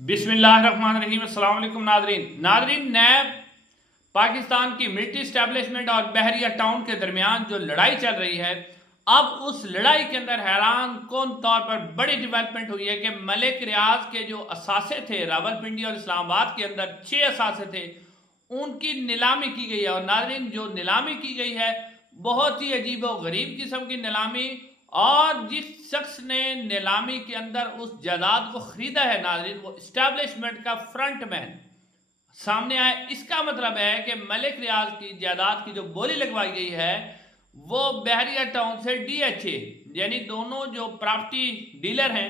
बिस्मिल्लाहिर्रहमानिर्रहीम। अस्सलाम वालेकुम नादरीन, नैब पाकिस्तान की मिलिट्री स्टैब्लिशमेंट और बहरिया टाउन के दरमियान जो लड़ाई चल रही है, अब उस लड़ाई के अंदर हैरान कौन तौर पर बड़ी डेवलपमेंट हुई है कि मलिक रियाज के जो असासे थे रावलपिंडी और इस्लामाबाद के अंदर 6 असासे थे, उनकी नीलामी की गई है। और नादरीन, जो नीलामी की गई है बहुत ही अजीब व गरीब किस्म की नीलामी, और जिस शख्स ने नीलामी के अंदर उस जायदाद को खरीदा है नाज़रीन, वो इस्टेब्लिशमेंट का फ्रंट मैन सामने आए। इसका मतलब है कि मलिक रियाज की जायदाद की जो बोली लगवाई गई है वो बहरिया टाउन से DHA, यानी दोनों जो प्रॉपर्टी डीलर हैं,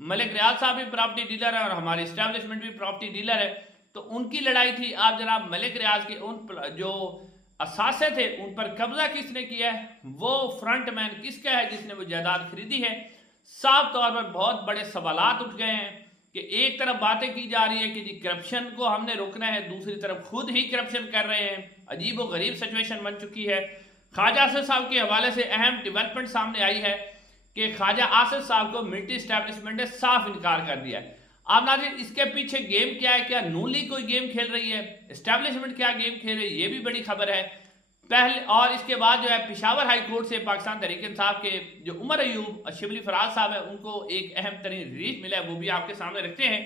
मलिक रियाज साहब भी प्रॉपर्टी डीलर है और हमारे इस्टेब्लिशमेंट भी प्रॉपर्टी डीलर है, तो उनकी लड़ाई थी। आप जनाब मलिक रियाज के उन जो असासे थे उन पर कब्जा किसने किया है, वो फ्रंट मैन किसका है जिसने वो जायदाद खरीदी है। साफ तौर पर बहुत बड़े सवालात उठ गए हैं कि एक तरफ बातें की जा रही है कि जी करप्शन को हमने रोकना है, दूसरी तरफ खुद ही करप्शन कर रहे हैं। अजीब व गरीब सिचुएशन बन चुकी है। ख्वाजा आसिफ साहब के हवाले से अहम डेवलपमेंट सामने आई है कि ख्वाजा आसिफ साहब को मिलिट्री स्टैब्लिशमेंट ने साफ इनकार कर दिया है। आप नाज़रीन, इसके पीछे गेम क्या है? क्या नून लीग कोई गेम खेल रही है? एस्टैब्लिशमेंट क्या गेम खेल रही है? ये भी बड़ी खबर है पहले। और इसके बाद जो है पेशावर हाई कोर्ट से पाकिस्तान तहरीक इंसाफ के जो उमर अयूब शिबली फराज साहब है, उनको एक अहम तरीन रिलीज मिला है, वो भी आपके सामने रखते हैं।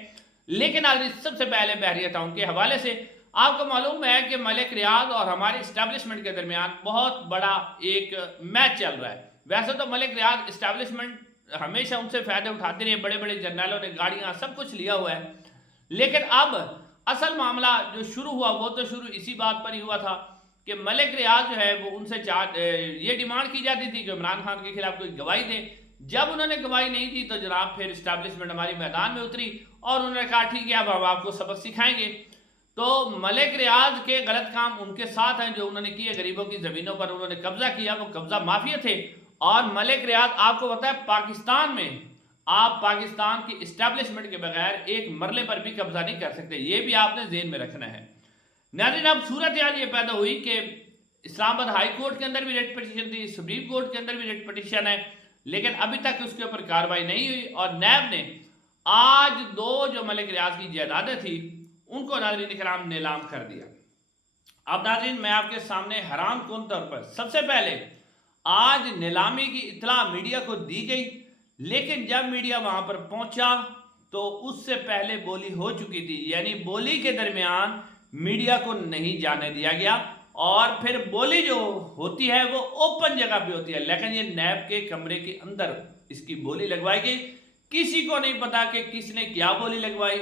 लेकिन आज सबसे पहले बहरिया टाउन के हवाले से आपको मालूम है कि मलिक रियाज और हमारे इस्टेब्लिशमेंट के दरमियान बहुत बड़ा एक मैच चल रहा है। वैसे तो मलिक रियाज इस्टेब्लिशमेंट हमेशा उनसे फायदे उठाते रहे, बड़े बड़े जर्नलों ने गाड़ियां सब कुछ लिया हुआ है, लेकिन अब असल मामला जो शुरू हुआ वो तो शुरू इसी बात पर ही हुआ था कि मलिक रियाज जो है वो उनसे ये डिमांड की जाती थी कि इमरान खान के खिलाफ कोई गवाही दे। जब उन्होंने गवाही नहीं दी तो जनाब फिर इस्टेब्लिशमेंट हमारी मैदान में उतरी और उन्होंने कहा ठीक है अब हम आपको सबक सिखाएंगे। तो मलिक रियाज के गलत काम उनके साथ हैं जो उन्होंने किए, गरीबों की ज़मीनों पर उन्होंने कब्जा किया, वो कब्जा माफिया थे। और मलिक रियाज आपको पता है पाकिस्तान में आप पाकिस्तान की इस्टेब्लिशमेंट के बगैर एक मरले पर भी कब्जा नहीं कर सकते, ये भी आपने जेहन में रखना है। नाज़रीन, अब सूरत हाल ये पैदा हुई कि इस्लामाबाद हाई कोर्ट के अंदर भी रेट पटिशन थी, सुप्रीम कोर्ट के अंदर भी रेट पटिशन है, लेकिन अभी तक उसके ऊपर कार्रवाई नहीं हुई। और नैब ने आज दो जो मलिक रियाज की जायदादें थी उनको नाज़रीन इकराम नीलाम कर दिया। अब नाज़रीन, मैं आपके सामने हैरान कौन तौर पर सबसे पहले आज नीलामी की इत्तला मीडिया को दी गई, लेकिन जब मीडिया वहां पर पहुंचा तो उससे पहले बोली हो चुकी थी, यानी बोली के दरमियान मीडिया को नहीं जाने दिया गया। और फिर बोली जो होती है वो ओपन जगह पे होती है, लेकिन ये नैब के कमरे के अंदर इसकी बोली लगवाई गई। किसी को नहीं पता कि किसने क्या बोली लगवाई,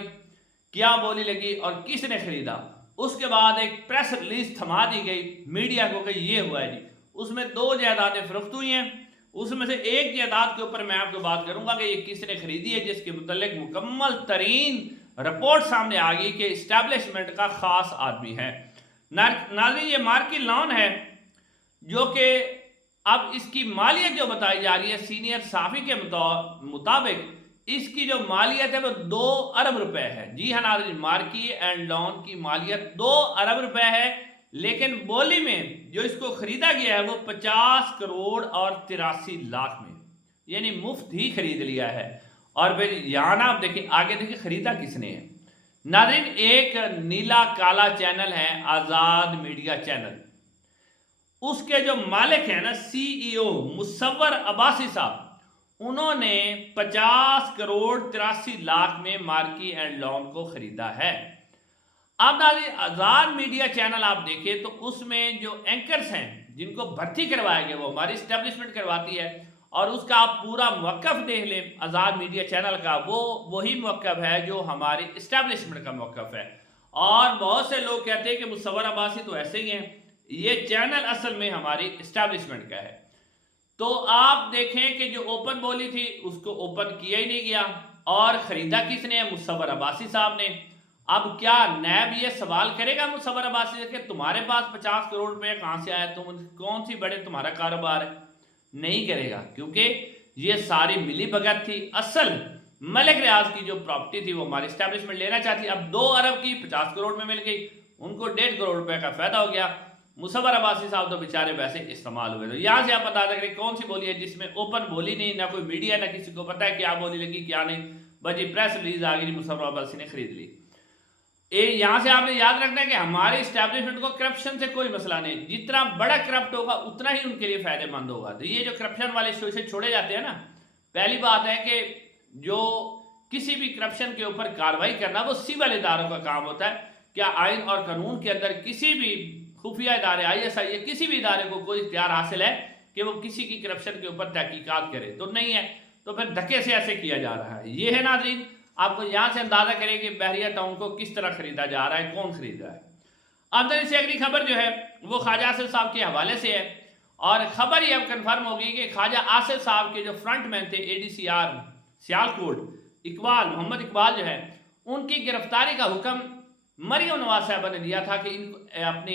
क्या बोली लगी और किसने खरीदा। उसके बाद एक प्रेस रिलीज थमा दी गई मीडिया को कि ये हुआ है जी। उसमें 2 जायदादें फरोख्त हुई हैं, उसमें से एक जायदाद के ऊपर मैं आपको बात करूंगा कि ये किसने खरीदी है, जिसके मुतल्लिक मुकम्मल तरीन रिपोर्ट सामने आ गई कि इस्टेब्लिशमेंट का खास आदमी है। नाज़रीन, ये मार्की लॉन है जो कि अब इसकी मालियत जो बताई जा रही है सीनियर साफी के मुताबिक इसकी जो मालियत है वो 2 अरब रुपए है। जी हाँ नाज़रीन, मार्की एंड लॉन की मालियत 2 अरब रुपए है, लेकिन बोली में जो इसको खरीदा गया है वो 50 करोड़ और 83 लाख में, यानी मुफ्त ही खरीद लिया है। और फिर यहाँ ना आप देखिए आगे देखिए खरीदा किसने है। नाज़रीन, एक नीला काला चैनल है आज़ाद मीडिया चैनल, उसके जो मालिक है ना CEO मुसव्वर अब्बासी साहब, उन्होंने 50 करोड़ 83 लाख में मार्की एंड लॉन को खरीदा है। अब नाज़रीन, आज़ाद मीडिया चैनल आप देखें तो उसमें जो एंकर्स हैं जिनको भर्ती करवाया गया वो हमारी इस्टेब्लिशमेंट करवाती है, और उसका आप पूरा मौक़िफ़ देख लें आज़ाद मीडिया चैनल का, वो वही मौक़िफ़ है जो हमारी इस्टेब्लिशमेंट का मौक़िफ़ है। और बहुत से लोग कहते हैं कि मुसव्वर अब्बासी तो ऐसे ही हैं, ये चैनल असल में हमारी इस्टेब्लिशमेंट का है। तो आप देखें कि जो ओपन बोली थी उसको ओपन किया ही नहीं गया, और ख़रीदा किसने है? मुसव्वर अब्बासी साहब ने। अब क्या नैब ये सवाल करेगा मुसव्वर अब्बासी से कि तुम्हारे पास 50 करोड़ रुपये कहाँ से आया, तुम कौन सी बड़े तुम्हारा कारोबार है? नहीं करेगा, क्योंकि ये सारी मिली भगत थी। असल मलिक रियाज की जो प्रॉपर्टी थी वो हमारी इस्टेब्लिशमेंट लेना चाहती, अब 2 अरब की 50 करोड़ में मिल गई, उनको 1.5 करोड़ रुपए का फायदा हो गया। मुसव्वर अब्बासी साहब तो बेचारे वैसे इस्तेमाल हुए। तो यहाँ से आप बता दें कौन सी बोली है जिसमें ओपन बोली नहीं, ना कोई मीडिया ना किसी को पता है क्या बोली लगी क्या नहीं। बस जी प्रेस रिलीज आ गई, मुशर्रफ अब्बासी ने खरीद ली। यहाँ से आपने याद रखना है कि हमारे इस्टेब्लिशमेंट को करप्शन से कोई मसला नहीं, जितना बड़ा करप्ट होगा उतना ही उनके लिए फायदेमंद होगा। तो ये जो करप्शन वाले शोशे छोड़े जाते हैं ना, पहली बात है कि जो किसी भी करप्शन के ऊपर कार्रवाई करना वो सिविल इदारों का काम होता है। क्या आइन और कानून के अंदर किसी भी खुफिया इदारे, ISI या किसी भी इदारे को कोई इख्तियार हासिल है कि वो किसी की करप्शन के ऊपर तहकीकात करे? तो नहीं है। तो फिर धक्के से ऐसे किया जा रहा है। ये है नाज़रीन, आपको यहाँ से अंदाजा करें कि बहरिया टाउन को किस तरह खरीदा जा रहा है, कौन खरीद रहा है। आमदनी से अगली खबर जो है वो ख्वाजा आसिफ साहब के हवाले से है, और खबर ये अब कन्फर्म हो गई कि ख्वाजा आसिफ साहब के जो फ्रंट मैन थे ADCR सियालकोट, मोहम्मद इकबाल जो है, उनकी गिरफ्तारी का हुक्म मरियम नवाज साहबा ने दिया था कि इनको अपनी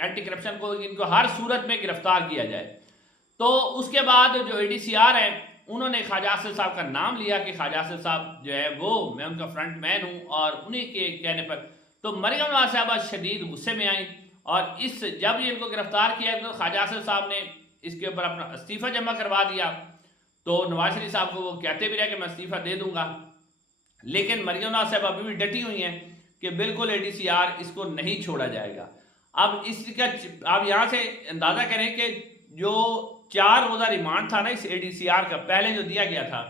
एंटी करप्शन को इनको हर सूरत में गिरफ्तार किया जाए। तो उसके बाद जो ADCR है उन्होंने ख्वाजा आसिफ साहब का नाम लिया कि ख्वाजा आसिफ साहब जो है वो मैं उनका फ्रंट मैन हूँ, और उन्हीं के कहने पर तो मरियम नवाज साहबा शदीद गुस्से में आई, और जब ये इनको गिरफ्तार किया तो ख्वाजा आसिफ साहब ने इसके ऊपर अपना इस्तीफ़ा जमा करवा दिया। तो नवाज शरीफ साहब को वो कहते भी रहे कि मैं इस्तीफ़ा दे दूंगा, लेकिन मरियम नवाज साहब अभी भी डटी हुई हैं कि बिल्कुल ADCR इसको नहीं छोड़ा जाएगा। अब इसका आप यहाँ से अंदाज़ा करें कि जो 4 रोज़ा रिमांड था ना इस ADCR का पहले जो दिया गया था,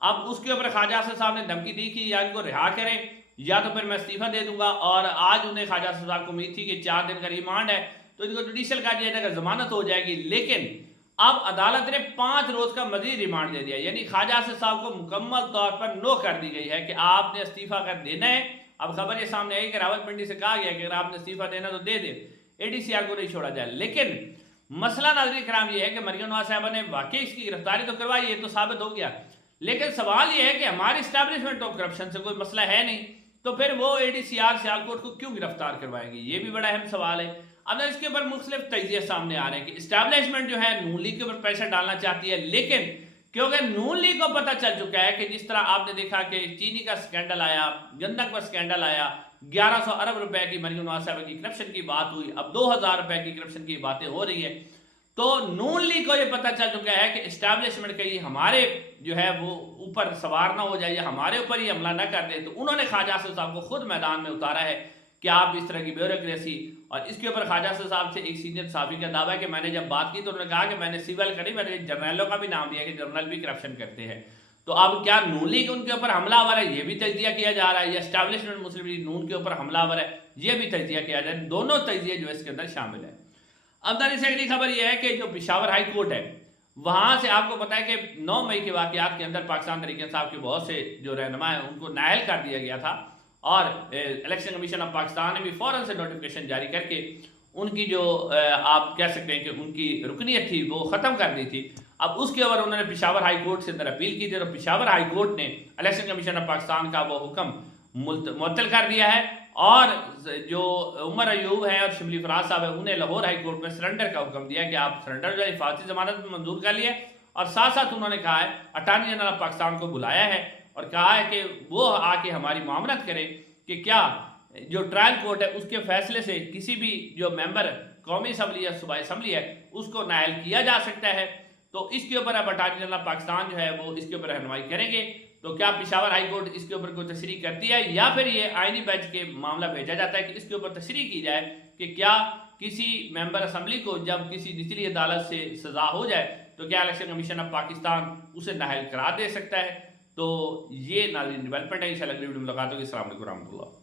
अब उसके ऊपर ख्वाजा आसिफ साहब ने धमकी दी कि या इनको रिहा करें या तो फिर मैं इस्तीफ़ा दे दूंगा। और आज उन्हें ख्वाजा आसिफ साहब को उम्मीद थी कि 4 दिन का रिमांड है तो इनको जुडिशल कायदे का जमानत हो जाएगी, लेकिन अब अदालत ने 5 रोज़ का मजीद रिमांड दे दिया। यानी ख्वाजा आसिफ साहब को मुकम्मल तौर पर नो कर दी गई है कि आपने इस्तीफ़ा कर देना है। अब खबर ये सामने आई कि रावलपिंडी से कहा गया कि अगर आपने इस्तीफ़ा देना तो दे दे, ADCR को नहीं छोड़ा जाए। लेकिन मसला नाज़रीन कराम ये है कि मरियम नवाज साहबा ने वाकई इसकी गिरफ्तारी तो करवाई, ये तो साबित हो गया, लेकिन सवाल ये है कि हमारे इस्टेब्लिशमेंट ऑफ करप्शन से कोई मसला है नहीं, तो फिर वो ADCR सियालकोट को क्यों गिरफ्तार करवाएंगे? ये भी बड़ा अहम सवाल है। अब इसके ऊपर मुख्तलिफ तजिए सामने आ रहे हैं कि इस्टेब्लिशमेंट जो है नून लीग के ऊपर प्रेशर डालना चाहती है, लेकिन क्योंकि नून लीग को पता चल चुका है कि जिस तरह आपने देखा कि चीनी का स्कैंडल आया, गंदक पर स्कैंडल आया, 1100 अरब रुपए की मरियम नवाज साहबा की करप्शन की बात हुई, अब 2000 रुपए की करप्शन की बातें हो रही है, तो नून लीग को ये पता चल चुका है कि इस्टेब्लिशमेंट कहीं हमारे जो है वो ऊपर सवार ना हो जाए या हमारे ऊपर ही हमला ना कर दे। तो उन्होंने ख्वाजा आसिफ साहब को खुद मैदान में उतारा है कि आप इस तरह की ब्यूरोक्रेसी, और इसके ऊपर ख्वाजा आसिफ साहब से एक सीनियर सहाफ़ी का दावा है कि मैंने जब बात की तो उन्होंने कहा कि मैंने सिविल करी, मैंने जर्नलों का भी नाम दिया कि जर्नल भी करप्शन करते हैं। तो अब क्या नून लीग उनके ऊपर हमलावर है, ये भी तजिया किया जा रहा है, या इस्टेब्लिशमेंट मुस्लिम लीग नून के ऊपर हमलावर है, ये भी तजिया किया जाए। दोनों तजिए जो इसके अंदर शामिल है। अमदानी से अगली खबर यह है कि जो पेशावर हाई कोर्ट है वहाँ से आपको पता है कि 9 मई के वाक़यात के अंदर पाकिस्तान तहरीक इंसाफ के बहुत से जो रहनुमा हैं उनको नाअहल कर दिया गया था, और इलेक्शन कमीशन ऑफ पाकिस्तान ने भी फ़ौरन से नोटिफिकेशन जारी करके उनकी जो आप कह सकते हैं कि उनकी रुकनीत थी वो ख़त्म कर दी थी। अब उसके ऊपर उन्होंने पेशावर हाई कोर्ट से अंदर अपील की थी, तो पेशावर हाई कोर्ट ने इलेक्शन कमीशन ऑफ पाकिस्तान का वो हुक्म मुअत्तल कर दिया है, और जो उमर अयूब है और शिमली फराज साहब है उन्हें लाहौर हाई कोर्ट में सरेंडर का हुक्म दिया कि आप सरेंडर जो है हिफाजती ज़मानत में मंजूर कर लिए, और साथ साथ उन्होंने कहा है अटॉर्नी जनरल ऑफ पाकिस्तान को बुलाया है और कहा है कि वो आके हमारी मामलत करें कि क्या जो ट्रायल कोर्ट है उसके फैसले से किसी भी जो मेंबर कौमी असम्बली या सूबाई असम्बली है उसको नाअहल किया जा सकता है। तो इसके ऊपर अब अटॉर्नी जनरल ऑफ पाकिस्तान जो है वो इसके ऊपर रहनुमाई करेंगे। तो क्या पेशावर हाई कोर्ट इसके ऊपर कोई तशरीह करती है, या फिर ये आईनी बेंच के मामला भेजा जाता है कि इसके ऊपर तशरीह की जाए कि क्या किसी मेंबर असम्बली को जब किसी निचली अदालत से सज़ा हो जाए तो क्या इलेक्शन कमीशन ऑफ पाकिस्तान उसे नाअहल करार दे सकता है। तो ये नाज़रीन डेवलपमेंट है। इंशाअल्लाह अगली वीडियो में मुलाकात होगी। अस्सलाम वालेकुम रहमतुल्लाह।